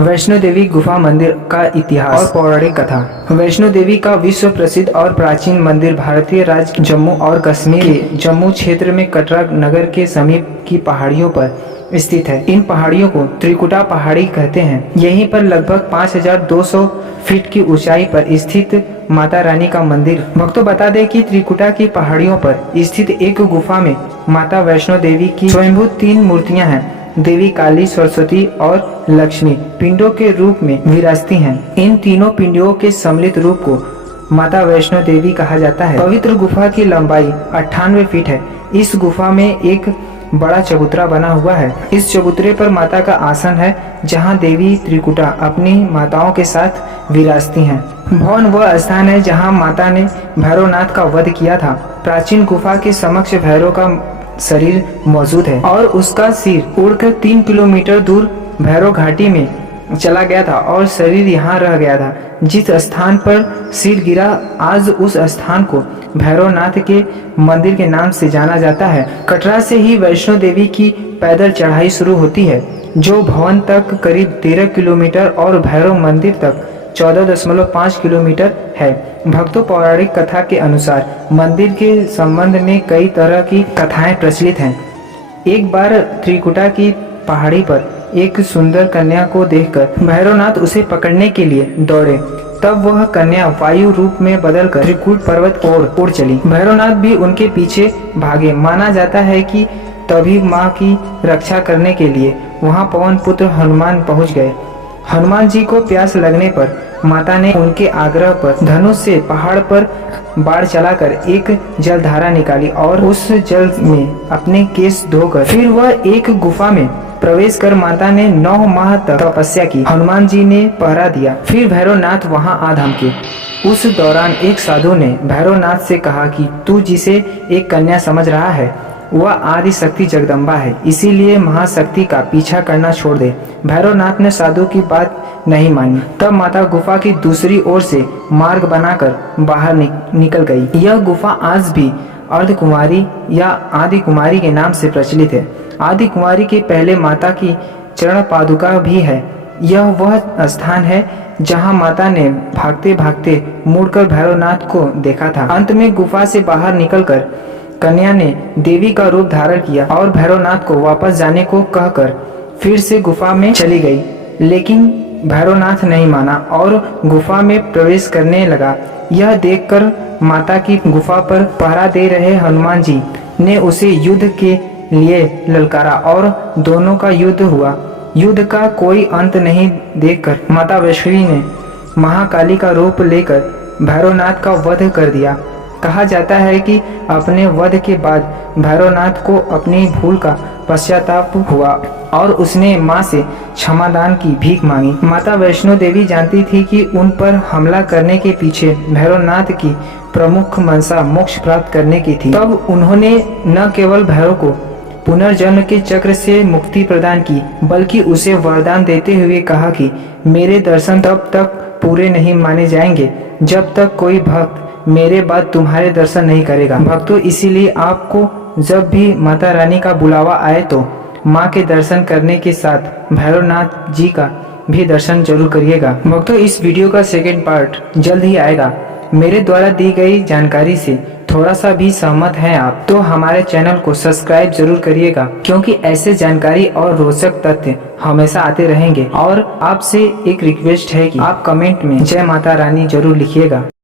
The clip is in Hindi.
वैष्णो देवी गुफा मंदिर का इतिहास और पौराणिक कथा। वैष्णो देवी का विश्व प्रसिद्ध और प्राचीन मंदिर भारतीय राज्य जम्मू और कश्मीर के जम्मू क्षेत्र में कटरा नगर के समीप की पहाड़ियों पर स्थित है। इन पहाड़ियों को त्रिकुटा पहाड़ी कहते हैं। यहीं पर लगभग 5200 फीट की ऊंचाई पर स्थित माता रानी का मंदिर। भक्तों बता दें कि त्रिकुटा की पहाड़ियों पर स्थित एक गुफा में माता वैष्णो देवी की स्वयंभू 3 मूर्तियां हैं। देवी काली, सरस्वती और लक्ष्मी पिंडों के रूप में विराजती हैं। इन तीनों पिंडों के सम्मिलित रूप को माता वैष्णो देवी कहा जाता है। पवित्र गुफा की लंबाई 98 फीट है। इस गुफा में एक बड़ा चबूतरा बना हुआ है। इस चबूतरे पर माता का आसन है, जहां देवी त्रिकुटा अपनी माताओं के साथ विराजती हैं। भवन वह स्थान है जहां माता ने भैरवनाथ का वध किया था। प्राचीन गुफा के समक्ष भैरव का शरीर मौजूद है और उसका सिर उड़कर 3 किलोमीटर दूर भैरव घाटी में चला गया था और शरीर यहाँ रह गया था। जिस स्थान पर सिर गिरा, आज उस स्थान को भैरवनाथ के मंदिर के नाम से जाना जाता है। कटरा से ही वैष्णो देवी की पैदल चढ़ाई शुरू होती है, जो भवन तक करीब 13 किलोमीटर और भैरव मंदिर तक 14.5 किलोमीटर है। भक्तों, पौराणिक कथा के अनुसार मंदिर के संबंध में कई तरह की कथाएं प्रचलित हैं। एक बार त्रिकुटा की पहाड़ी पर एक सुंदर कन्या को देखकर भैरवनाथ उसे पकड़ने के लिए दौड़े। तब वह कन्या वायु रूप में बदलकर त्रिकुट पर्वत ओर उड़ चली। भैरवनाथ भी उनके पीछे भागे। माना जाता है कि तभी मां की रक्षा करने के लिए वहां पवन पुत्र हनुमान पहुंच गए। हनुमान जी को प्यास लगने पर माता ने उनके आग्रह पर धनुष से पहाड़ पर बाढ़ चलाकर एक जलधारा निकाली और उस जल में अपने केस धोकर फिर वह एक गुफा में प्रवेश कर माता ने 9 माह तक तपस्या की। हनुमान जी ने पहरा दिया। फिर भैरवनाथ वहां आ धमके। उस दौरान एक साधु ने भैरवनाथ से कहा कि तू जिसे एक कन्या समझ रहा है, वह आदि शक्ति जगदम्बा है, इसीलिए महाशक्ति का पीछा करना छोड़ दे। भैरवनाथ ने साधु की बात नहीं मानी। तब माता गुफा की दूसरी ओर से मार्ग बनाकर बाहर निकल गई। यह गुफा आज भी अर्धकुमारी या आदि कुमारी के नाम से प्रचलित है। आदि कुमारी के पहले माता की चरण पादुका भी है। यह वह स्थान है जहां माता ने भागते भागते मुड़कर भैरवनाथ को देखा था। अंत में गुफा से बाहर निकलकर कन्या ने देवी का रूप धारण किया और भैरवनाथ को वापस जाने को कहकर फिर से गुफा में चली गई। लेकिन भैरवनाथ नहीं माना और गुफा में प्रवेश करने लगा। यह देखकर माता की गुफा पर पहरा दे रहे हनुमान जी ने उसे युद्ध के लिए ललकारा और दोनों का युद्ध हुआ। युद्ध का कोई अंत नहीं देखकर माता वैष्णवी ने महाकाली का रूप लेकर भैरवनाथ का वध कर दिया। कहा जाता है कि अपने वध के बाद भैरवनाथ को अपनी भूल का पश्चाताप हुआ और उसने मां से क्षमादान की भीख मांगी। माता वैष्णो देवी जानती थी कि उन पर हमला करने के पीछे भैरवनाथ की प्रमुख मंशा मोक्ष प्राप्त करने की थी। तब उन्होंने न केवल भैरव को पुनर्जन्म के चक्र से मुक्ति प्रदान की, बल्कि उसे वरदान देते हुए कहा कि मेरे दर्शन तब तक पूरे नहीं माने जाएंगे जब तक कोई भक्त मेरे बाद तुम्हारे दर्शन नहीं करेगा। भक्तों, इसीलिए आपको जब भी माता रानी का बुलावा आए तो माँ के दर्शन करने के साथ भैरवनाथ जी का भी दर्शन जरूर करिएगा। भक्तों, इस वीडियो का सेकंड पार्ट जल्द ही आएगा। मेरे द्वारा दी गई जानकारी से थोड़ा सा भी सहमत हैं आप तो हमारे चैनल को सब्सक्राइब जरूर करिएगा, क्योंकि ऐसे जानकारी और रोचक तथ्य हमेशा आते रहेंगे। और आपसे एक रिक्वेस्ट है कि आप कमेंट में जय माता रानी जरूर लिखिएगा।